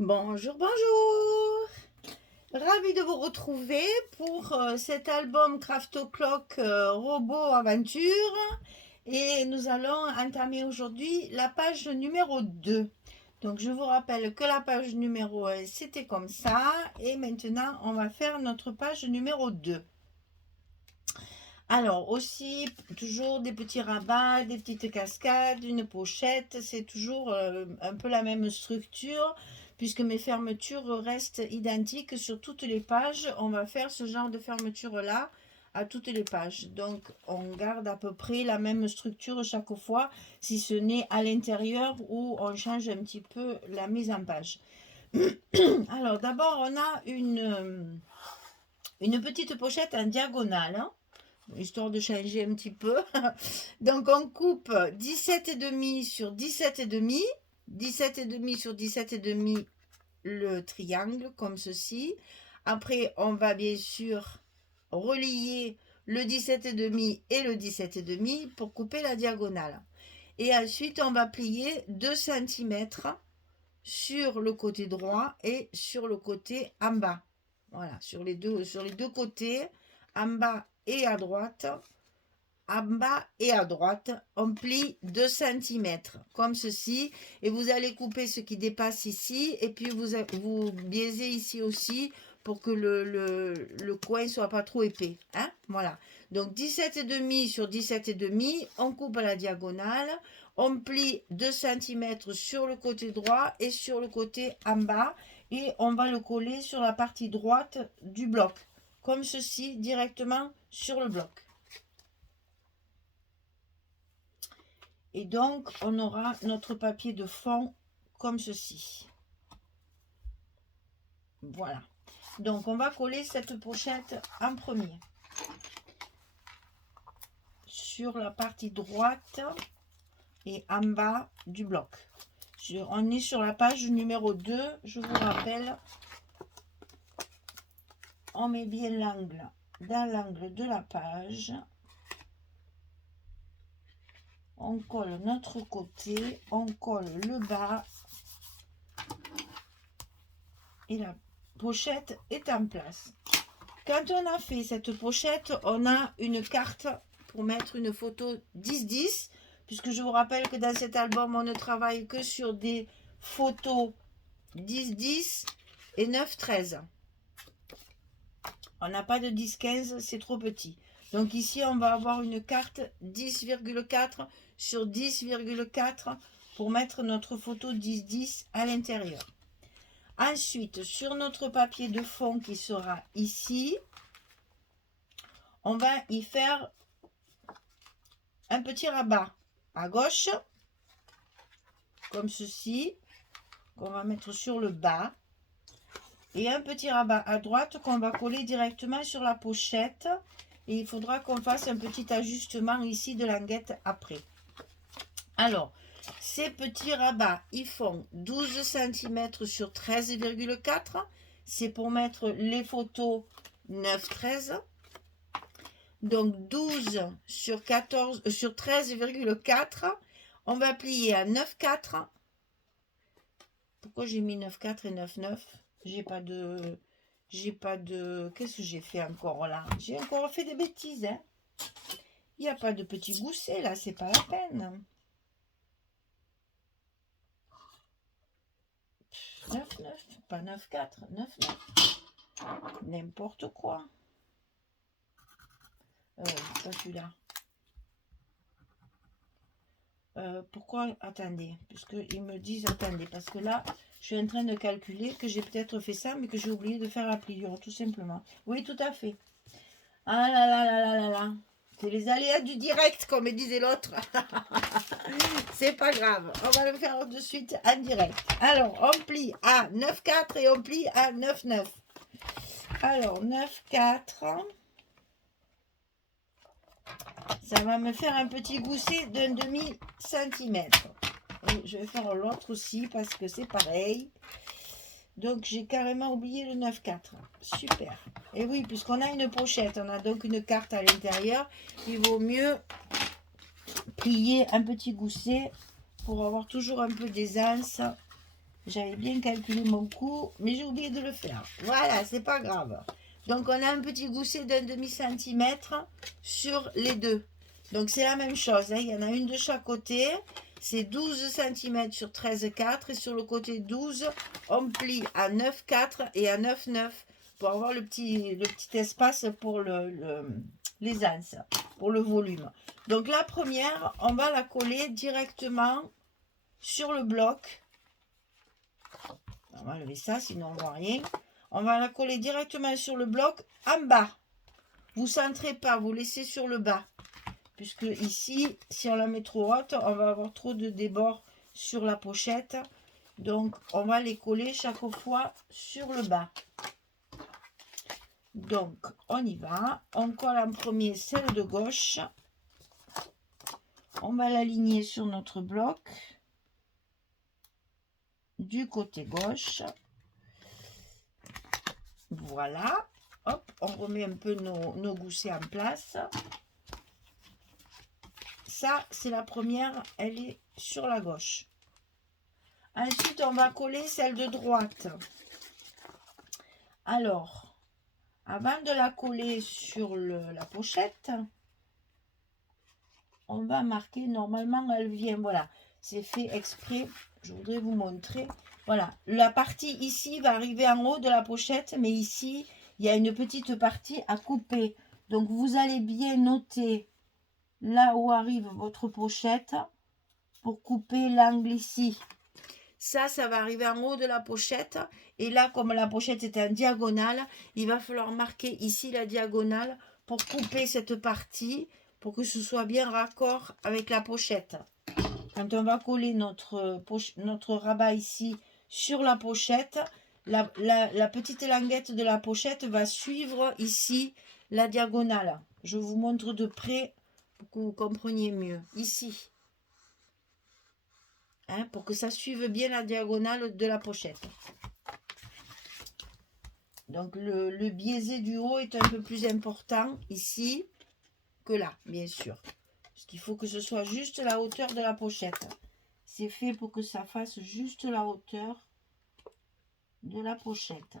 Bonjour, bonjour! Ravi de vous retrouver pour cet album Craft O'Clock Robot Aventure. Et nous allons entamer aujourd'hui la page numéro 2. Donc je vous rappelle que la page numéro 1 c'était comme ça. Et maintenant on va faire notre page numéro 2. Alors aussi, toujours des petits rabats, des petites cascades, une pochette, c'est toujours un peu la même structure puisque mes fermetures restent identiques sur toutes les pages. On va faire ce genre de fermeture là à toutes les pages. Donc on garde à peu près la même structure chaque fois, si ce n'est à l'intérieur où on change un petit peu la mise en page. Alors d'abord on a une petite pochette en diagonale, hein, histoire de changer un petit peu. Donc on coupe 17,5 sur 17,5, 17,5 sur 17,5 le triangle comme ceci. Après on va bien sûr relier le 17,5 et le 17,5 pour couper la diagonale. Et ensuite on va plier 2 cm sur le côté droit et sur le côté en bas. Voilà, sur les deux côtés, en bas et à droite. En bas et à droite, on plie 2 cm comme ceci, et vous allez couper ce qui dépasse ici, et puis vous biaisez ici aussi pour que le coin soit pas trop épais, hein, voilà. Donc 17,5 sur 17,5, on coupe à la diagonale, on plie 2 cm sur le côté droit et sur le côté en bas, et on va le coller sur la partie droite du bloc comme ceci, directement sur le bloc. Et donc, on aura notre papier de fond comme ceci. Voilà. Donc, on va coller cette pochette en premier. Sur la partie droite et en bas du bloc. On est sur la page numéro 2, je vous rappelle. On met bien l'angle dans l'angle de la page. On colle notre côté, on colle le bas. Et la pochette est en place. Quand on a fait cette pochette, on a une carte pour mettre une photo 10-10, puisque je vous rappelle que dans cet album, on ne travaille que sur des photos 10-10 et 9-13. On n'a pas de 10-15, c'est trop petit. Donc ici, on va avoir une carte 10,4 sur 10,4 pour mettre notre photo 10-10 à l'intérieur. Ensuite, sur notre papier de fond qui sera ici, on va y faire un petit rabat à gauche, comme ceci, qu'on va mettre sur le bas, et un petit rabat à droite qu'on va coller directement sur la pochette. Et il faudra qu'on fasse un petit ajustement ici de languette après. Alors, ces petits rabats, ils font 12 cm sur 13,4. C'est pour mettre les photos 9-13. Donc 12 sur 13,4. On va plier à 9,4. Pourquoi j'ai mis 9,4 et 9,9? J'ai pas de... Qu'est-ce que j'ai fait encore là? J'ai encore fait des bêtises, hein. Il n'y a pas de petit gousset là, c'est pas la peine. 9,9, pas 9,4, 9,9. N'importe quoi. Pas celui-là. Pourquoi? Attendez, puisqu'ils me disent attendez, parce que là, je suis en train de calculer que j'ai peut-être fait ça, mais que j'ai oublié de faire la pliure, tout simplement. Oui, tout à fait. Ah là là là là là là. C'est les aléas du direct, comme disait l'autre. C'est pas grave, on va le faire de suite en direct. Alors, on plie à 9,4 et on plie à 9,9. Alors, 9,4. Ça va me faire un petit gousset d'un demi-centimètre. Et je vais faire l'autre aussi parce que c'est pareil. Donc, j'ai carrément oublié le 9,4. Super. Et oui, puisqu'on a une pochette, on a donc une carte à l'intérieur, il vaut mieux plier un petit gousset pour avoir toujours un peu d'aisance J'avais bien calculé mon coût, mais j'ai oublié de le faire. Voilà, c'est pas grave. Donc, on a un petit gousset d'un demi-centimètre sur les deux. Donc, c'est la même chose, hein. Il y en a une de chaque côté. C'est 12 cm sur 13,4. Et sur le côté 12, on plie à 9,4 et à 9,9 pour avoir le petit espace pour les anses, pour le volume. Donc, la première, on va la coller directement sur le bloc. On va enlever ça, sinon on ne voit rien. On va la coller directement sur le bloc en bas. Vous ne centrez pas, vous laissez sur le bas. Puisque ici, si on la met trop haute, on va avoir trop de débord sur la pochette. Donc, on va les coller chaque fois sur le bas. Donc, on y va. On colle en premier celle de gauche. On va l'aligner sur notre bloc du côté gauche. Voilà. Hop, on remet un peu nos goussets en place. Ça, c'est la première, elle est sur la gauche. Ensuite, on va coller celle de droite. Alors, avant de la coller sur la pochette, on va marquer, normalement, elle vient, voilà, c'est fait exprès, je voudrais vous montrer. Voilà, la partie ici va arriver en haut de la pochette, mais ici, il y a une petite partie à couper. Donc, vous allez bien noter là où arrive votre pochette pour couper l'angle ici. Ça va arriver en haut de la pochette. Et là, comme la pochette est en diagonale, il va falloir marquer ici la diagonale pour couper cette partie, pour que ce soit bien raccord avec la pochette. Quand on va coller notre rabat ici sur la pochette, la petite languette de la pochette va suivre ici la diagonale. Je vous montre de près pour que vous compreniez mieux. Ici. Hein, pour que ça suive bien la diagonale de la pochette. Donc le biaisé du haut est un peu plus important ici que là, bien sûr. Parce qu'il faut que ce soit juste la hauteur de la pochette. C'est fait pour que ça fasse juste la hauteur de la pochette.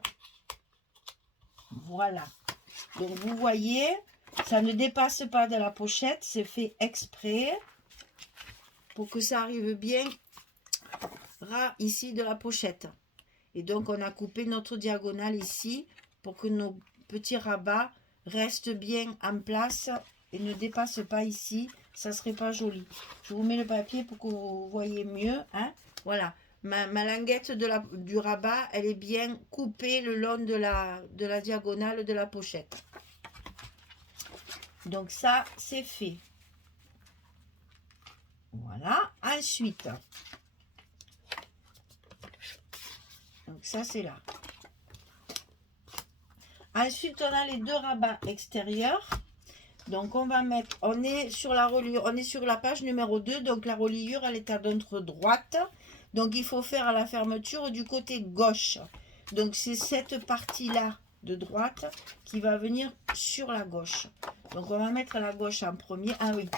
Voilà. Donc vous voyez, ça ne dépasse pas de la pochette. C'est fait exprès pour que ça arrive bien ras ici de la pochette. Et donc on a coupé notre diagonale ici pour que nos petits rabats restent bien en place et ne dépassent pas ici. Ça serait pas joli. Je vous mets le papier pour que vous voyez mieux, hein. Voilà, ma languette du rabat, elle est bien coupée le long de la diagonale de la pochette. Donc ça, c'est fait. Voilà. Ensuite, donc ça, c'est là. Ensuite, on a les deux rabats extérieurs. Donc, on va mettre, on est sur la reliure, on est sur la page numéro 2. Donc, la reliure, elle est à notre droite. Donc, il faut faire à la fermeture du côté gauche. Donc, c'est cette partie-là de droite qui va venir sur la gauche. Donc, on va mettre la gauche en premier. Ah oui,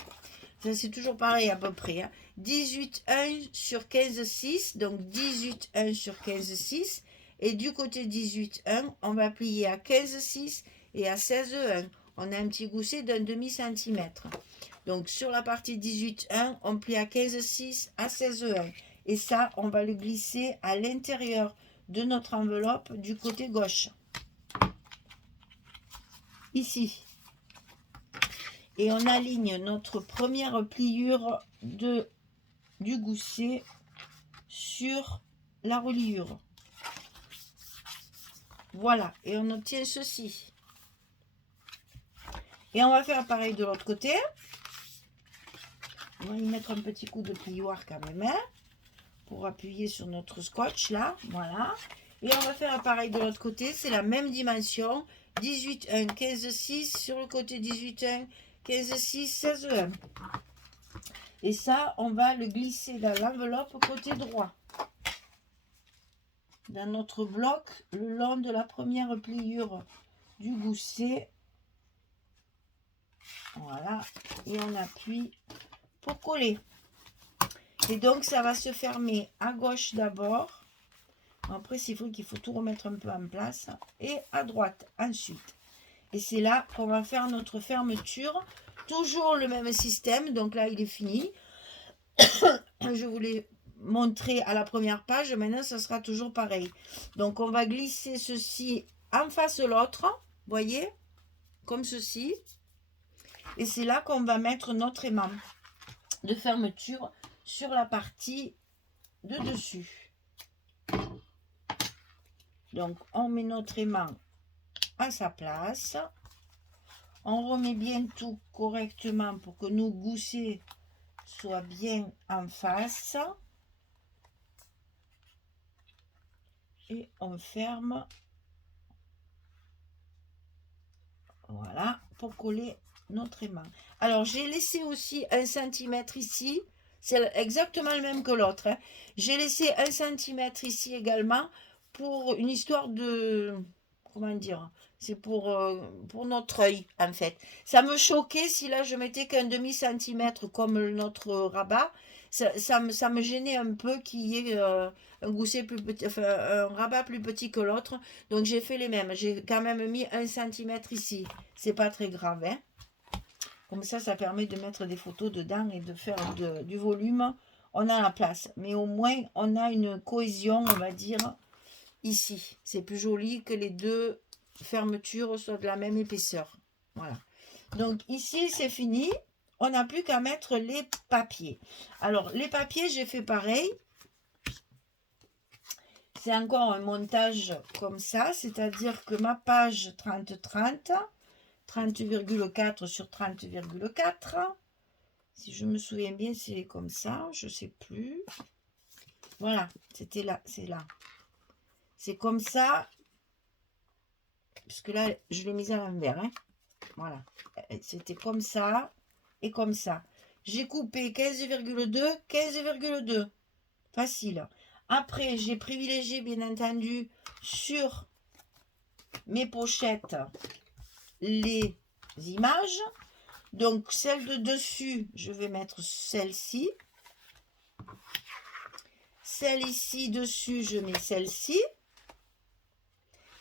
ça c'est toujours pareil à peu près. Hein. 18,1 sur 15,6. Donc, 18,1 sur 15,6. Et du côté 18,1, on va plier à 15,6 et à 16,1. On a un petit gousset d'un demi-centimètre. Donc, sur la partie 18,1, on plie à 15,6 à 16,1. Et ça, on va le glisser à l'intérieur de notre enveloppe du côté gauche. Ici. Et on aligne notre première pliure du gousset sur la reliure. Voilà. Et on obtient ceci. Et on va faire pareil de l'autre côté. On va y mettre un petit coup de plioir quand même, hein, pour appuyer sur notre scotch là. Voilà. Et on va faire pareil de l'autre côté. C'est la même dimension. 18,1, 15,6 sur le côté 18,1, 15,6, 16,1. Et ça, on va le glisser dans l'enveloppe côté droit. Dans notre bloc, le long de la première pliure du gousset. Voilà, et on appuie pour coller. Et donc, ça va se fermer à gauche d'abord Après, c'est vrai qu'il faut tout remettre un peu en place. Et à droite, ensuite. Et c'est là qu'on va faire notre fermeture. Toujours le même système. Donc là, il est fini. Je vous l'ai montré à la première page. Maintenant, ça sera toujours pareil. Donc, on va glisser ceci en face de l'autre. Voyez? Comme ceci. Et c'est là qu'on va mettre notre aimant de fermeture sur la partie de dessus. Donc, on met notre aimant à sa place. On remet bien tout correctement pour que nos goussets soient bien en face. Et on ferme. Voilà, pour coller notre aimant. Alors, j'ai laissé aussi 1 cm ici. C'est exactement le même que l'autre. Hein. J'ai laissé 1 cm ici également pour une histoire de... Comment dire? C'est pour notre œil, en fait. Ça me choquait si là, je mettais qu'un demi-centimètre comme notre rabat. Ça me gênait un peu qu'il y ait un gousset plus petit, enfin, un rabat plus petit que l'autre. Donc, j'ai fait les mêmes. J'ai quand même mis 1 cm ici. C'est pas très grave, hein. Comme ça permet de mettre des photos dedans et de faire du volume. On a la place. Mais au moins, on a une cohésion, on va dire, ici. C'est plus joli que les deux fermetures soient de la même épaisseur. Voilà. Donc, ici, c'est fini. On n'a plus qu'à mettre les papiers. Alors, les papiers, j'ai fait pareil. C'est encore un montage comme ça. C'est-à-dire que ma page 30-30... 30,4 sur 30,4. Si je me souviens bien, c'est comme ça. Je ne sais plus. Voilà, c'était là, c'est là. C'est comme ça. Puisque là, je l'ai mis à l'envers. Hein. Voilà. C'était comme ça et comme ça. J'ai coupé 15,2, 15,2. Facile. Après, j'ai privilégié, bien entendu, sur mes pochettes, les images. Donc, celle de dessus, je vais mettre celle-ci. Celle ici dessus, je mets celle-ci.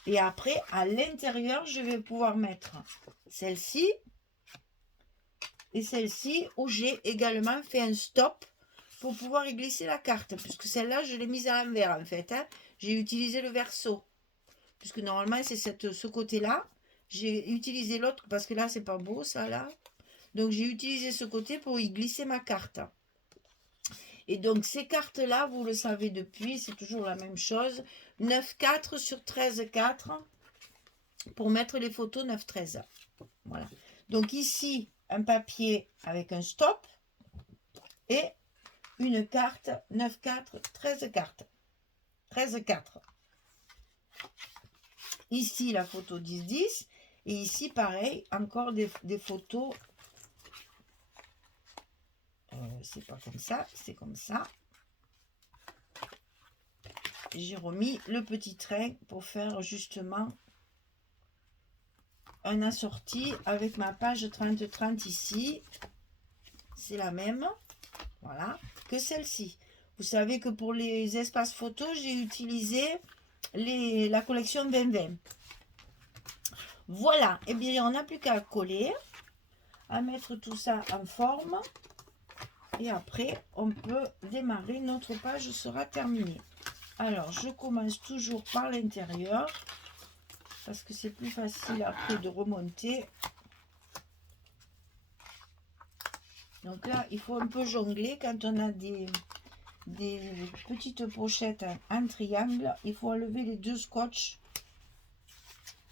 Et après, à l'intérieur, je vais pouvoir mettre celle-ci. Et celle-ci, où j'ai également fait un stop pour pouvoir y glisser la carte. Puisque celle-là, je l'ai mise à l'envers, en fait. Hein. J'ai utilisé le verso. Puisque normalement, c'est ce côté-là. J'ai utilisé l'autre parce que là, c'est pas beau, ça, là. Donc, j'ai utilisé ce côté pour y glisser ma carte. Et donc, ces cartes-là, vous le savez depuis, c'est toujours la même chose. 9,4 sur 13,4 pour mettre les photos 9,13. Voilà. Donc, ici, un papier avec un stop et une carte 9,4, 13,4. 13,4. Ici, la photo 10,10. Et ici, pareil, encore des photos. C'est pas comme ça, c'est comme ça. J'ai remis le petit train pour faire justement un assorti avec ma page 30-30 ici. C'est la même, voilà, que celle-ci. Vous savez que pour les espaces photos, j'ai utilisé la collection 2020. Voilà, et bien on n'a plus qu'à coller, à mettre tout ça en forme. Et après, on peut démarrer. Notre page sera terminée. Alors, je commence toujours par l'intérieur. Parce que c'est plus facile après de remonter. Donc là, il faut un peu jongler. Quand on a des petites pochettes en triangle, il faut enlever les deux scotch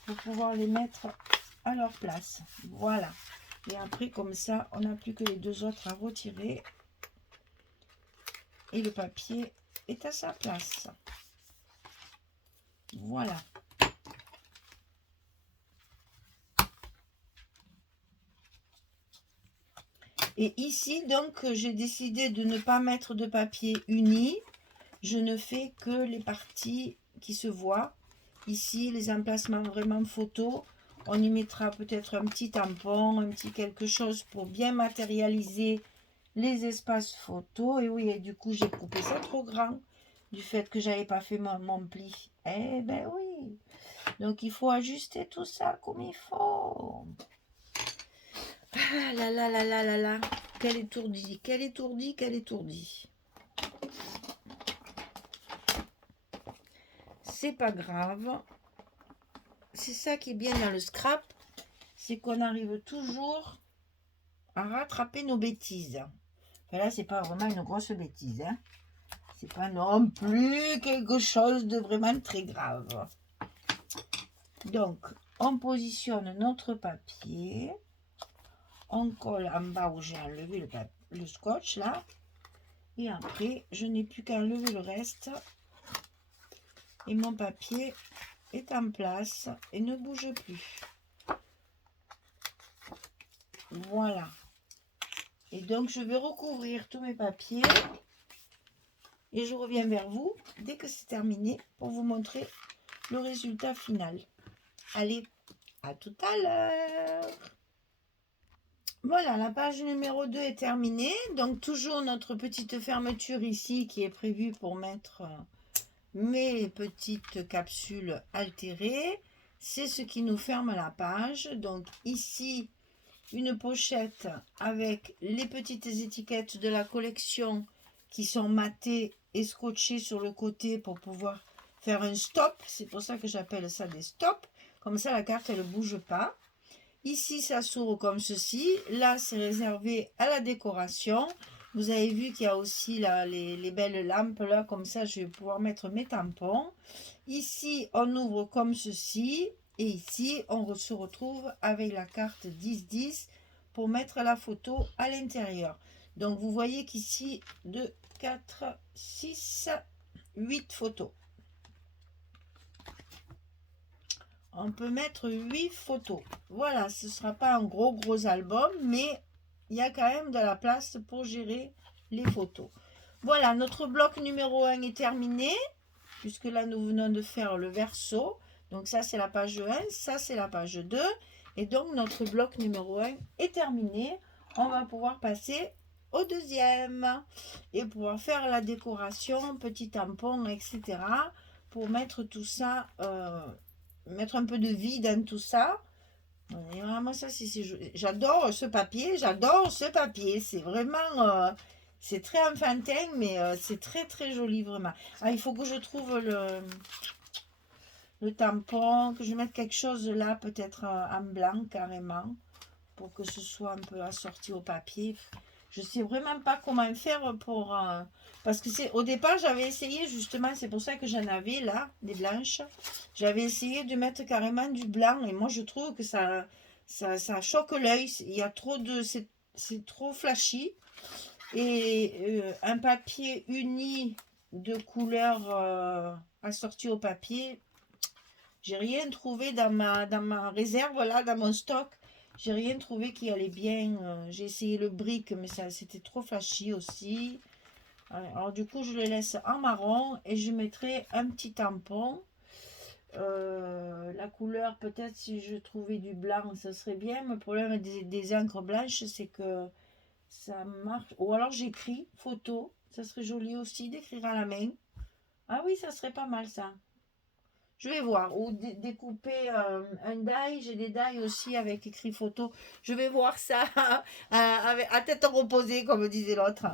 pour pouvoir les mettre à leur place. Voilà. Et après, comme ça, on n'a plus que les deux autres à retirer. Et le papier est à sa place. Voilà. Et ici, donc, j'ai décidé de ne pas mettre de papier uni. Je ne fais que les parties qui se voient. Ici, les emplacements vraiment photo. On y mettra peut-être un petit tampon, un petit quelque chose pour bien matérialiser les espaces photos. Et oui, et du coup, j'ai coupé ça trop grand. du fait que j'avais pas fait mon pli. Eh ben oui. Donc il faut ajuster tout ça comme il faut. Ah là là là là là là. Quel étourdi, quel étourdi, quel étourdi. C'est pas grave. C'est ça qui est bien dans le scrap, c'est qu'on arrive toujours à rattraper nos bêtises. Enfin là, c'est pas vraiment une grosse bêtise, hein. C'est pas non plus quelque chose de vraiment très grave. Donc, on positionne notre papier. On colle en bas où j'ai enlevé le scotch, là. Et après, je n'ai plus qu'à enlever le reste. Et mon papier est en place et ne bouge plus. Voilà. Et donc, je vais recouvrir tous mes papiers. Et je reviens vers vous dès que c'est terminé pour vous montrer le résultat final. Allez, à tout à l'heure. Voilà, la page numéro 2 est terminée. Donc, toujours notre petite fermeture ici qui est prévue pour mettre mes petites capsules altérées. C'est ce qui nous ferme la page. Donc, ici, une pochette avec les petites étiquettes de la collection qui sont matées et scotchées sur le côté pour pouvoir faire un stop. C'est pour ça que j'appelle ça des stops. Comme ça, la carte, elle ne bouge pas. Ici, ça s'ouvre comme ceci. Là, c'est réservé à la décoration. Vous avez vu qu'il y a aussi là, les belles lampes. Là, comme ça, je vais pouvoir mettre mes tampons. Ici, on ouvre comme ceci. Et ici, on se retrouve avec la carte 10-10 pour mettre la photo à l'intérieur. Donc, vous voyez qu'ici, 2, 4, 6, 8 photos. On peut mettre 8 photos. Voilà, ce ne sera pas un gros album, mais il y a quand même de la place pour gérer les photos. Voilà, notre bloc numéro 1 est terminé, puisque là, nous venons de faire le verso. Donc ça, c'est la page 1, ça, c'est la page 2. Et donc, notre bloc numéro 1 est terminé. On va pouvoir passer au deuxième et pouvoir faire la décoration, petit tampon, etc. pour mettre tout ça... mettre un peu de vie dans tout ça. Et vraiment, ça, j'adore ce papier, c'est vraiment, c'est très enfantin, mais c'est très joli, vraiment. Ah, il faut que je trouve le tampon, que je mette quelque chose là, peut-être en blanc, carrément, pour que ce soit un peu assorti au papier. Je ne sais vraiment pas comment faire pour... parce que au départ, j'avais essayé justement, c'est pour ça que j'en avais là, des blanches. J'avais essayé de mettre carrément du blanc et moi je trouve que ça choque l'œil. Il y a trop de... C'est trop flashy. Et un papier uni de couleur assorti au papier, j'ai rien trouvé dans ma réserve, là, dans mon stock. J'ai rien trouvé qui allait bien. J'ai essayé le brick, mais ça c'était trop flashy aussi. Alors du coup, je le laisse en marron et je mettrai un petit tampon. La couleur, peut-être si je trouvais du blanc, ça serait bien. Mais le problème des encres blanches, c'est que ça marche. Ou alors j'écris photo. Ça serait joli aussi d'écrire à la main. Ah oui, ça serait pas mal ça. Je vais voir. Ou découper un die. J'ai des die aussi avec écrit photo. Je vais voir ça à tête reposée, comme disait l'autre.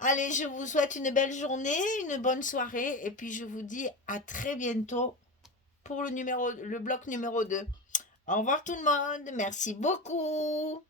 Allez, je vous souhaite une belle journée, une bonne soirée. Et puis, je vous dis à très bientôt pour le bloc numéro 2. Au revoir tout le monde. Merci beaucoup.